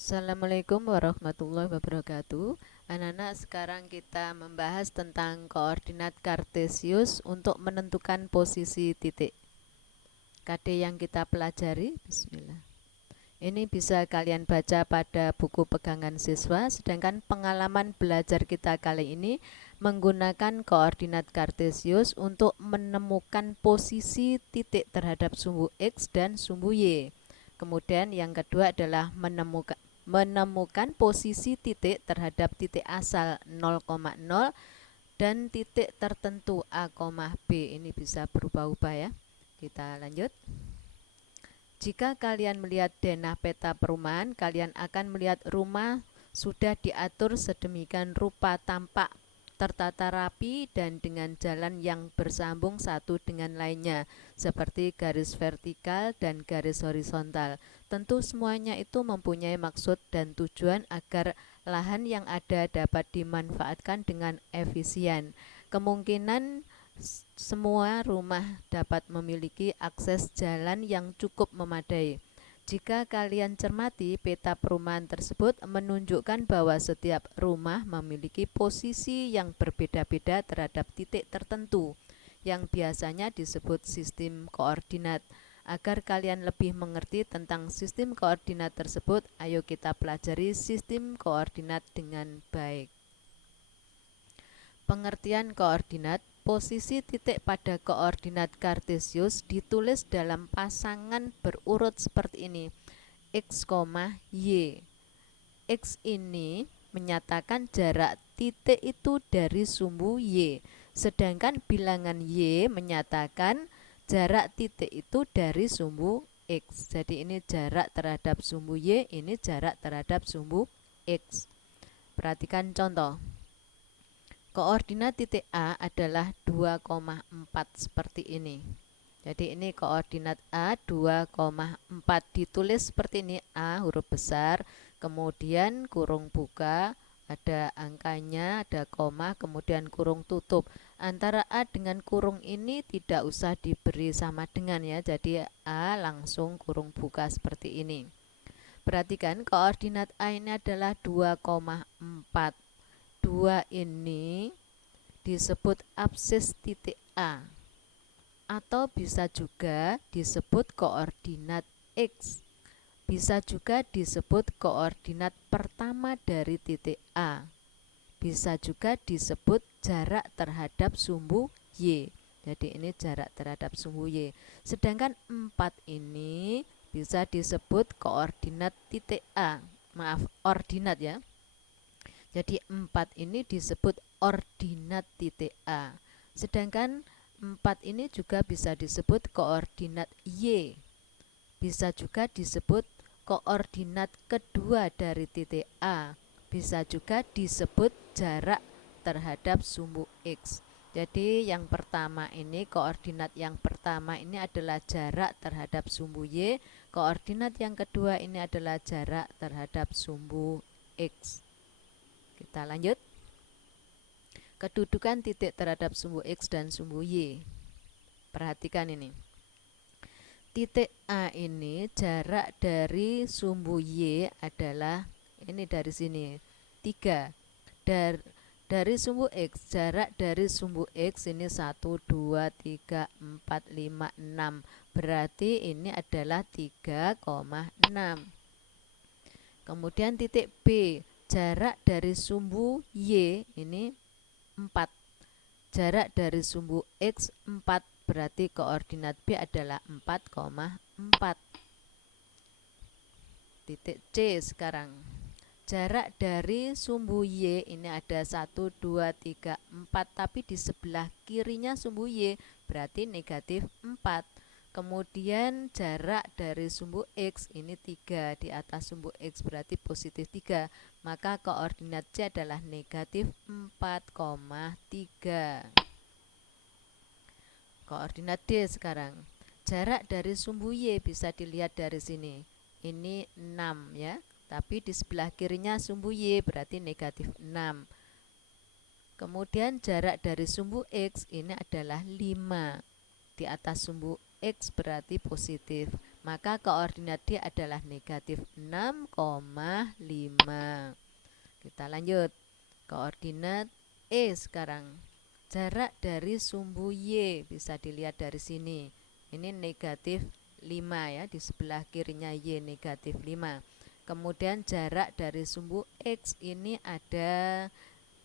Assalamualaikum warahmatullahi wabarakatuh. Anak-anak, sekarang kita membahas tentang koordinat kartesius untuk menentukan posisi titik. KD yang kita pelajari, bismillah. Ini bisa kalian baca pada buku pegangan siswa, sedangkan pengalaman belajar kita kali ini menggunakan koordinat kartesius untuk menemukan posisi titik terhadap sumbu X dan sumbu Y. Kemudian yang kedua adalah menemukan posisi titik terhadap titik asal 0,0 dan titik tertentu A, B. Ini bisa berubah-ubah ya. Kita lanjut. Jika kalian melihat denah peta perumahan, kalian akan melihat rumah sudah diatur sedemikian rupa, tampak tertata rapi dan dengan jalan yang bersambung satu dengan lainnya, seperti garis vertikal dan garis horizontal. Tentu semuanya itu mempunyai maksud dan tujuan agar lahan yang ada dapat dimanfaatkan dengan efisien. Kemungkinan semua rumah dapat memiliki akses jalan yang cukup memadai. Jika kalian cermati, peta perumahan tersebut menunjukkan bahwa setiap rumah memiliki posisi yang berbeda-beda terhadap titik tertentu, yang biasanya disebut sistem koordinat. Agar kalian lebih mengerti tentang sistem koordinat tersebut, ayo kita pelajari sistem koordinat dengan baik. Pengertian koordinat. Posisi titik pada koordinat kartesius ditulis dalam pasangan berurut seperti ini: X, Y. X ini menyatakan jarak titik itu dari sumbu Y, sedangkan bilangan Y menyatakan jarak titik itu dari sumbu X. Jadi ini jarak terhadap sumbu Y, ini jarak terhadap sumbu X. Perhatikan contoh. Koordinat titik A adalah 2,4 seperti ini. Jadi ini koordinat A 2,4, ditulis seperti ini: A huruf besar, kemudian kurung buka, ada angkanya, ada koma, kemudian kurung tutup. Antara A dengan kurung ini tidak usah diberi sama dengan ya, jadi A langsung kurung buka seperti ini. Perhatikan koordinat A ini adalah 2,4. 2 ini disebut absis titik A, atau bisa juga disebut koordinat X. Bisa juga disebut koordinat pertama dari titik A. Bisa juga disebut jarak terhadap sumbu Y. Jadi ini jarak terhadap sumbu Y. Sedangkan 4 ini bisa disebut koordinat titik A. Maaf, ordinat ya. Jadi 4 ini disebut ordinat titik A. Sedangkan 4 ini juga bisa disebut koordinat Y. Bisa juga disebut koordinat kedua dari titik A. Bisa juga disebut jarak terhadap sumbu X. Jadi yang pertama ini, koordinat yang pertama ini adalah jarak terhadap sumbu Y. Koordinat yang kedua ini adalah jarak terhadap sumbu X. Kita lanjut. Kedudukan titik terhadap sumbu X dan sumbu Y. Perhatikan ini. Titik A ini jarak dari sumbu Y adalah, ini dari sini, 3. Dari sumbu X, jarak dari sumbu X ini 1, 2, 3, 4, 5, 6. Berarti ini adalah 3,6. Kemudian titik B, jarak dari sumbu Y ini 4. Jarak dari sumbu X 4, berarti koordinat B adalah 4,4. Titik C sekarang. Jarak dari sumbu Y ini ada 1, 2, 3, 4, tapi di sebelah kirinya sumbu Y, berarti negatif 4. Kemudian jarak dari sumbu X ini 3, di atas sumbu X berarti positif 3. Maka koordinat C adalah negatif 4,3. Koordinat D sekarang. Jarak dari sumbu Y bisa dilihat dari sini. Ini 6 ya. Tapi di sebelah kirinya sumbu Y berarti negatif 6. Kemudian jarak dari sumbu X ini adalah 5. Di atas sumbu X berarti positif. maka koordinat D adalah negatif 6,5. Kita lanjut. Koordinat E sekarang. Jarak dari sumbu Y bisa dilihat dari sini. Ini negatif 5 ya, di sebelah kirinya Y negatif 5. Kemudian jarak dari sumbu X ini ada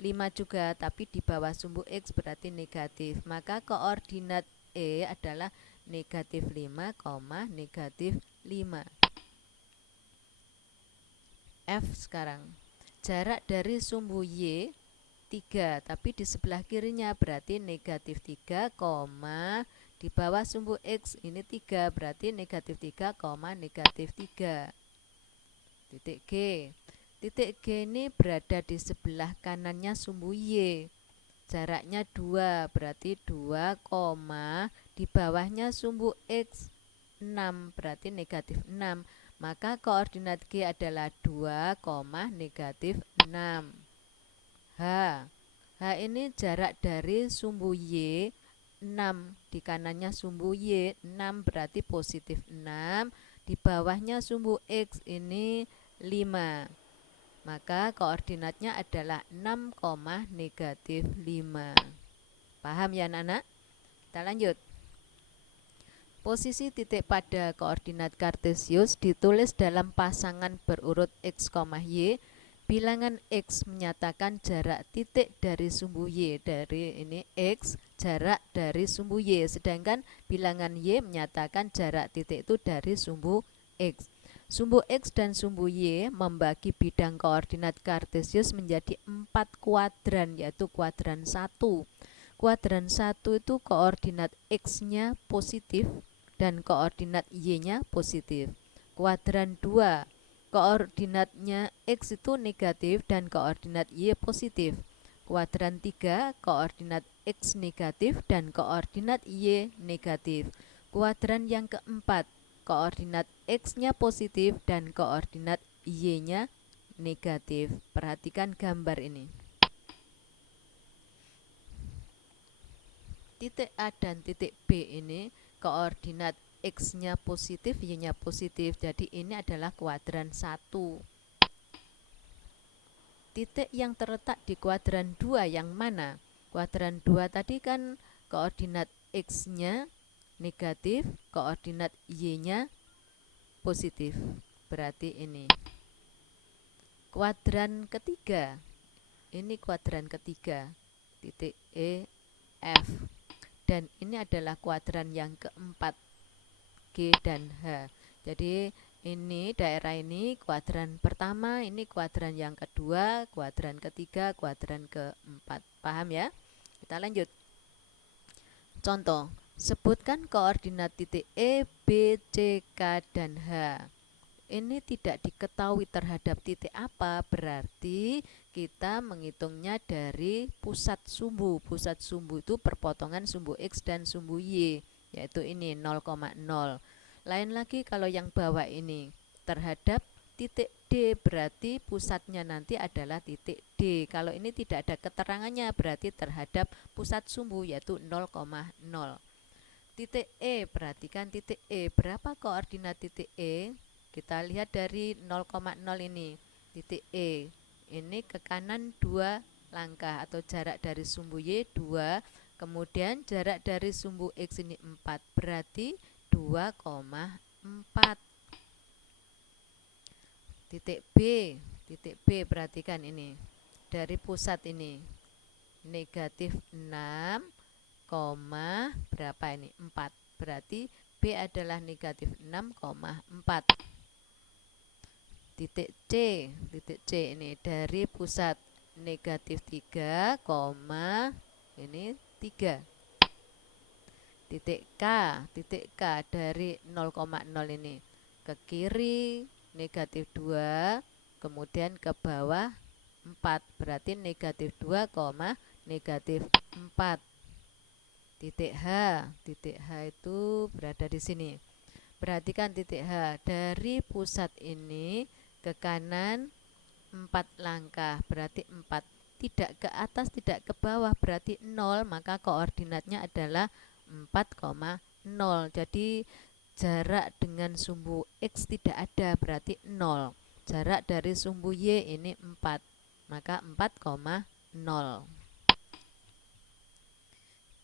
5 juga, tapi di bawah sumbu X berarti negatif. Maka koordinat E adalah negatif 5, negatif 5. F sekarang. Jarak dari sumbu Y 3, tapi di sebelah kirinya berarti negatif 3, di bawah sumbu X ini 3, berarti negatif 3, negatif 3. Titik G. Titik G ini berada di sebelah kanannya sumbu Y. Jaraknya 2, berarti 2, di bawahnya sumbu X 6, berarti negatif 6. Maka koordinat G adalah 2, negatif 6. H. H ini jarak dari sumbu Y 6, di kanannya sumbu Y 6 berarti positif 6, di bawahnya sumbu X ini 5. Maka koordinatnya adalah 6, negatif 5. Paham ya anak-anak? Kita lanjut. Posisi titik pada koordinat kartesius ditulis dalam pasangan berurut X, Y. Bilangan X menyatakan jarak titik dari sumbu Y. Dari ini X, jarak dari sumbu Y. Sedangkan bilangan Y menyatakan jarak titik itu dari sumbu X. Sumbu X dan sumbu Y membagi bidang koordinat kartesius menjadi 4 kuadran, yaitu kuadran 1. Kuadran 1 itu koordinat X-nya positif dan koordinat Y-nya positif. Kuadran 2, koordinatnya X itu negatif dan koordinat Y positif. Kuadran 3, koordinat X negatif dan koordinat Y negatif. Kuadran yang keempat, koordinat X-nya positif dan koordinat Y-nya negatif. Perhatikan gambar ini. Titik A dan titik B ini koordinat X-nya positif, Y-nya positif. Jadi ini adalah kuadran 1. Titik yang terletak di kuadran 2 yang mana? Kuadran 2 tadi kan koordinat X-nya negatif, koordinat Y-nya positif. Berarti ini. Kuadran ketiga. Ini kuadran ketiga. Titik E, F. Dan ini adalah kuadran yang keempat, G dan H. Jadi ini daerah ini kuadran pertama, ini kuadran yang kedua, kuadran ketiga, kuadran keempat. Paham ya? Kita lanjut. Contoh, sebutkan koordinat titik E, B, C, K, dan H. Ini tidak diketahui terhadap titik apa, berarti kita menghitungnya dari pusat sumbu. Pusat sumbu itu perpotongan sumbu X dan sumbu Y, yaitu ini 0,0. Lain lagi kalau yang bawah ini terhadap titik D, berarti pusatnya nanti adalah titik D. Kalau ini tidak ada keterangannya, berarti terhadap pusat sumbu, yaitu 0,0. Titik E, perhatikan titik E. Berapa koordinat titik E? Kita lihat dari 0,0 ini. Titik E. Ini ke kanan 2 langkah atau jarak dari sumbu Y 2. Kemudian jarak dari sumbu X ini 4. Berarti 2,4. Titik B. Titik B, perhatikan ini. Dari pusat ini. Negatif 6, berapa ini? 4. Berarti B adalah negatif 6,4. Titik C ini dari pusat negatif 3, ini 3. Titik K dari 0,0 ini ke kiri negatif 2, kemudian ke bawah 4, berarti negatif 2, negatif 4. Titik H itu berada di sini. Perhatikan titik H, dari pusat ini ke kanan 4 langkah, berarti 4. Tidak ke atas, tidak ke bawah, berarti 0, maka koordinatnya adalah 4,0. Jadi jarak dengan sumbu X tidak ada, berarti 0. Jarak dari sumbu Y ini 4, maka 4,0.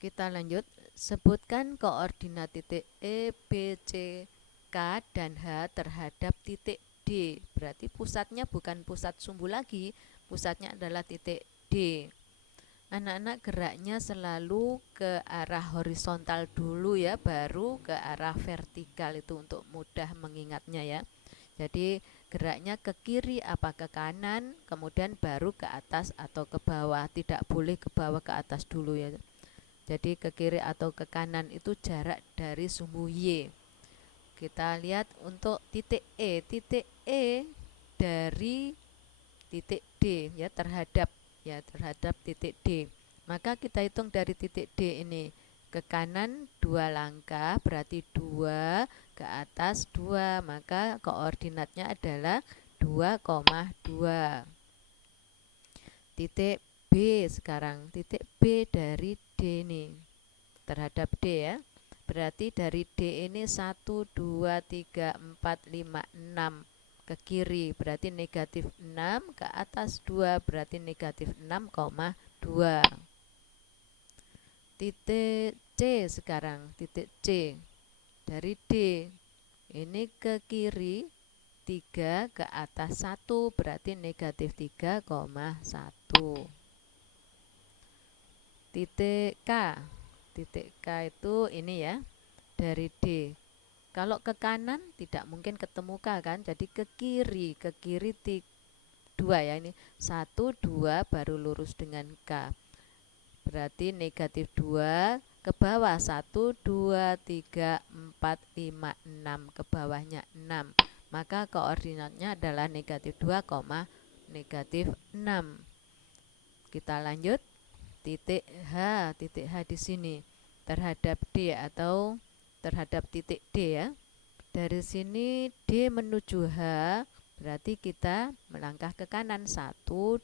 Kita lanjut, sebutkan koordinat titik E, B, C, K, dan H terhadap titik D. Berarti pusatnya bukan pusat sumbu lagi, pusatnya adalah titik D. Anak-anak geraknya selalu ke arah horizontal dulu ya, baru ke arah vertikal, itu untuk mudah mengingatnya ya. Jadi geraknya ke kiri apa ke kanan, kemudian baru ke atas atau ke bawah, tidak boleh ke bawah ke atas dulu ya. Jadi ke kiri atau ke kanan itu jarak dari sumbu Y. Kita lihat untuk titik E dari titik D ya, terhadap titik D. Maka kita hitung dari titik D ini ke kanan 2 langkah, berarti 2, ke atas 2, maka koordinatnya adalah 2,2. Titik B sekarang, titik B dari D nih terhadap D ya. Berarti dari D ini 1, 2, 3, 4, 5, 6 ke kiri, berarti negatif 6, ke atas 2, berarti negatif 6,2. Titik C sekarang, titik C dari D ini ke kiri 3, ke atas 1, berarti negatif 3,1. Titik K itu ini ya, dari D. Kalau ke kanan tidak mungkin ketemu K kan, jadi ke kiri 2 ya, ini 1, 2 baru lurus dengan K. Berarti negatif 2, ke bawah 1, 2, 3, 4, 5, 6, ke bawahnya 6. Maka koordinatnya adalah negatif 2, negatif 6. Kita lanjut, titik H di sini terhadap D atau terhadap titik D ya. Dari sini D menuju H, berarti kita melangkah ke kanan 1, 2,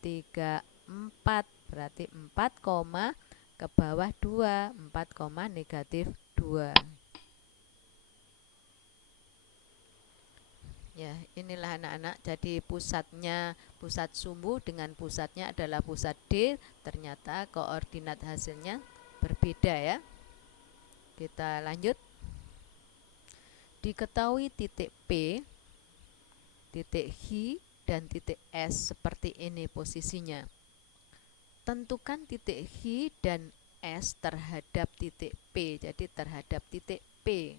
3, 4, berarti 4, ke bawah 2, 4, negatif 2. Ya, inilah anak-anak, jadi pusat sumbu dengan pusatnya adalah pusat D, ternyata koordinat hasilnya berbeda ya. Kita lanjut. Diketahui titik P, titik H, dan titik S seperti ini posisinya. Tentukan titik H dan S terhadap titik P, jadi terhadap titik P.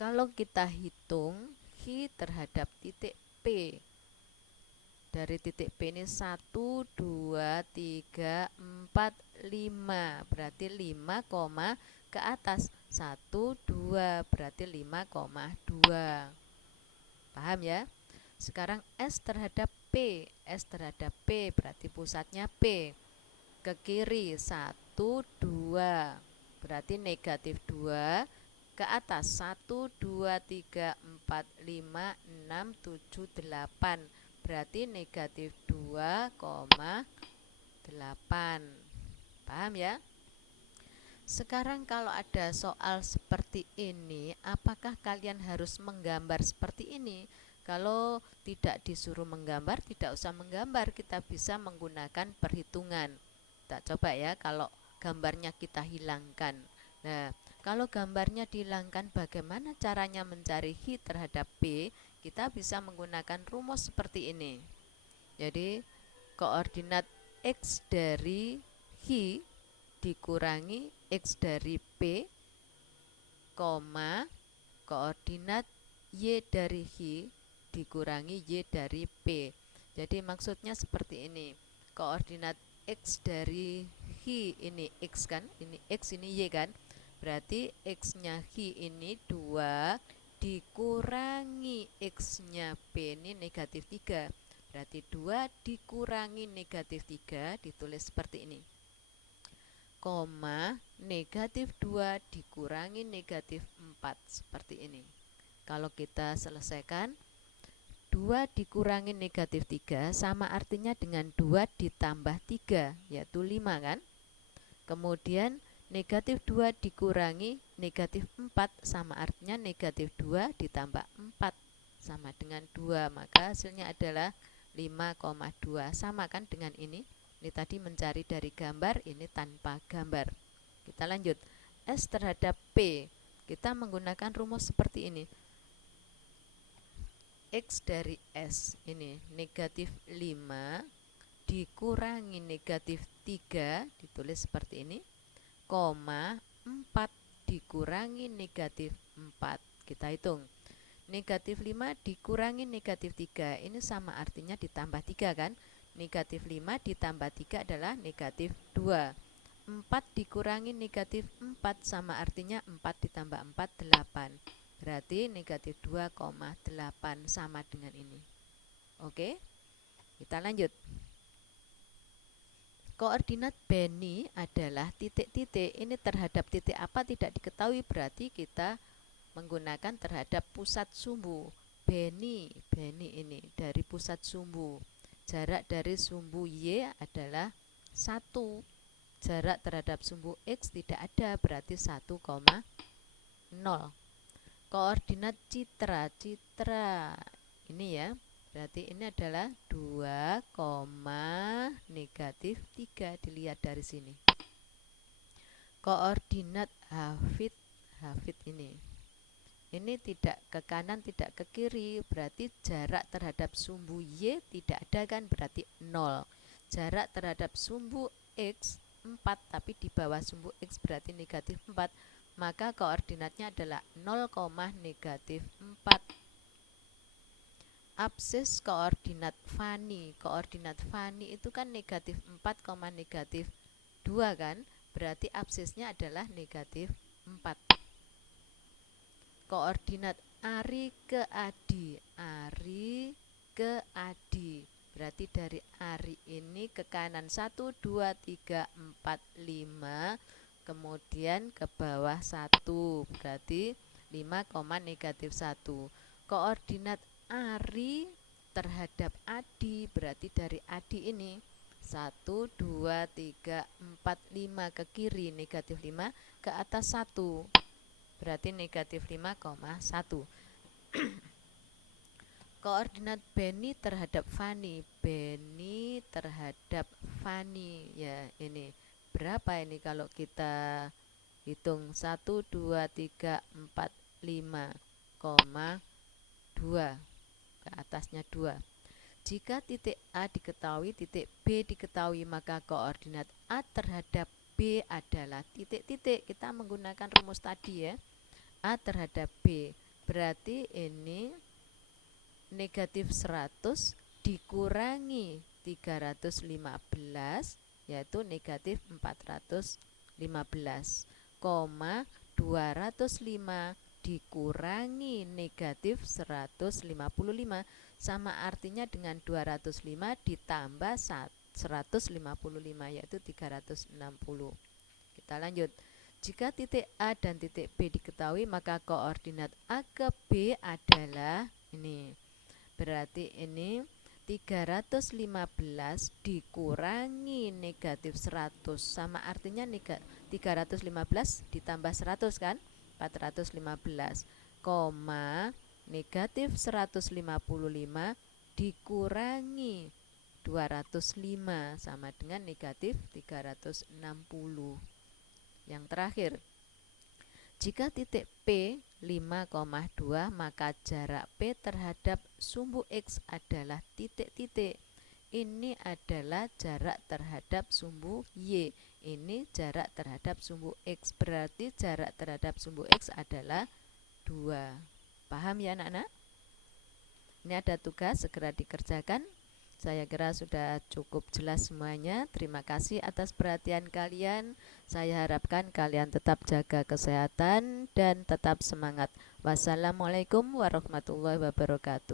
Kalau kita hitung H terhadap titik P, dari titik P ini 1, 2, 3, 4, 5, berarti 5, ke atas 1, 2, berarti 5,2. Paham ya? Sekarang S terhadap P berarti pusatnya P. Ke kiri 1, 2, berarti negatif 2. Ke atas 1, 2, 3, 4, 5, 6, 7, 8, berarti negatif 2,8. Paham ya? Sekarang kalau ada soal seperti ini, apakah kalian harus menggambar seperti ini? Kalau tidak disuruh menggambar, tidak usah menggambar, kita bisa menggunakan perhitungan. Kita coba ya, kalau gambarnya kita hilangkan. Nah, kalau gambarnya dihilangkan, bagaimana caranya mencari H terhadap P? Kita bisa menggunakan rumus seperti ini. Jadi, koordinat X dari H dikurangi X dari P, koordinat Y dari H dikurangi Y dari P. Jadi maksudnya seperti ini. Koordinat X dari H ini X kan, ini X ini Y kan. Berarti X-nya H ini 2 dikurangi X-nya P ini negatif 3. Berarti 2 dikurangi negatif 3 ditulis seperti ini. Negatif 2 dikurangi negatif 4, seperti ini. Kalau kita selesaikan, 2 dikurangi negatif 3 sama artinya dengan 2 ditambah 3, yaitu 5 kan. Kemudian Negatif 2 dikurangi negatif 4 sama artinya negatif 2 ditambah 4 sama dengan 2. Maka hasilnya adalah 5,2. Sama kan dengan ini. Ini tadi mencari dari gambar, ini tanpa gambar. Kita lanjut. S terhadap P. Kita menggunakan rumus seperti ini. X dari S ini negatif 5 dikurangi negatif 3, ditulis seperti ini, koma 4 dikurangi negatif 4. Kita hitung. Negatif 5 dikurangi negatif 3, ini sama artinya ditambah 3 kan? Negatif 5 ditambah 3 adalah negatif 2. 4 dikurangi negatif 4 sama artinya 4 ditambah 4, 8. Berarti negatif 2,8 sama dengan ini. Oke, kita lanjut. Koordinat Benny adalah titik-titik. Ini terhadap titik apa tidak diketahui, berarti kita menggunakan terhadap pusat sumbu. Benny ini dari pusat sumbu. Jarak dari sumbu Y adalah 1. Jarak terhadap sumbu X tidak ada, berarti 1,0. Koordinat Citra ini ya, berarti ini adalah 2, negatif 3, dilihat dari sini. Koordinat Hafid ini tidak ke kanan tidak ke kiri, berarti jarak terhadap sumbu Y tidak ada kan, berarti 0. Jarak terhadap sumbu X 4, tapi di bawah sumbu X berarti negatif 4, maka koordinatnya adalah 0, negatif 4. Absis koordinat Fanny. Koordinat Fanny itu kan negatif 4, negatif 2 kan, berarti absisnya adalah negatif 4. Koordinat Ari ke Adi. Berarti dari Ari ini ke kanan 1, 2, 3, 4, 5. Kemudian ke bawah 1. Berarti 5, negatif 1. Koordinat Ari terhadap Adi. Berarti dari Adi ini 1, 2, 3, 4, 5 ke kiri negatif 5, ke atas 1. Berarti negatif 5,1. Koordinat Benny terhadap Fanny. Benny terhadap Fanny. Ya, ini berapa ini kalau kita hitung? 1, 2, 3, 4, 5, 2. Ke atasnya 2. Jika titik A diketahui, titik B diketahui, maka koordinat A terhadap B adalah titik-titik. Kita menggunakan rumus tadi ya. A terhadap B. Berarti ini negatif 100 dikurangi 315, yaitu negatif 415, 205 dikurangi negatif 155, sama artinya dengan 205 ditambah 155, yaitu 360. Kita lanjut. Jika titik A dan titik B diketahui, maka koordinat A ke B adalah ini. Berarti ini 315 dikurangi negatif 100, sama artinya 315 ditambah 100 kan, 415, negatif 155 dikurangi 205 sama dengan negatif 360. Yang terakhir, jika titik P 5,2, maka jarak P terhadap sumbu X adalah titik-titik. Ini adalah jarak terhadap sumbu Y. Ini jarak terhadap sumbu X. Berarti jarak terhadap sumbu X adalah 2. Paham ya anak-anak? Ini ada tugas, segera dikerjakan. Saya kira sudah cukup jelas semuanya. Terima kasih atas perhatian kalian. Saya harapkan kalian tetap jaga kesehatan dan tetap semangat. Wassalamualaikum warahmatullahi wabarakatuh.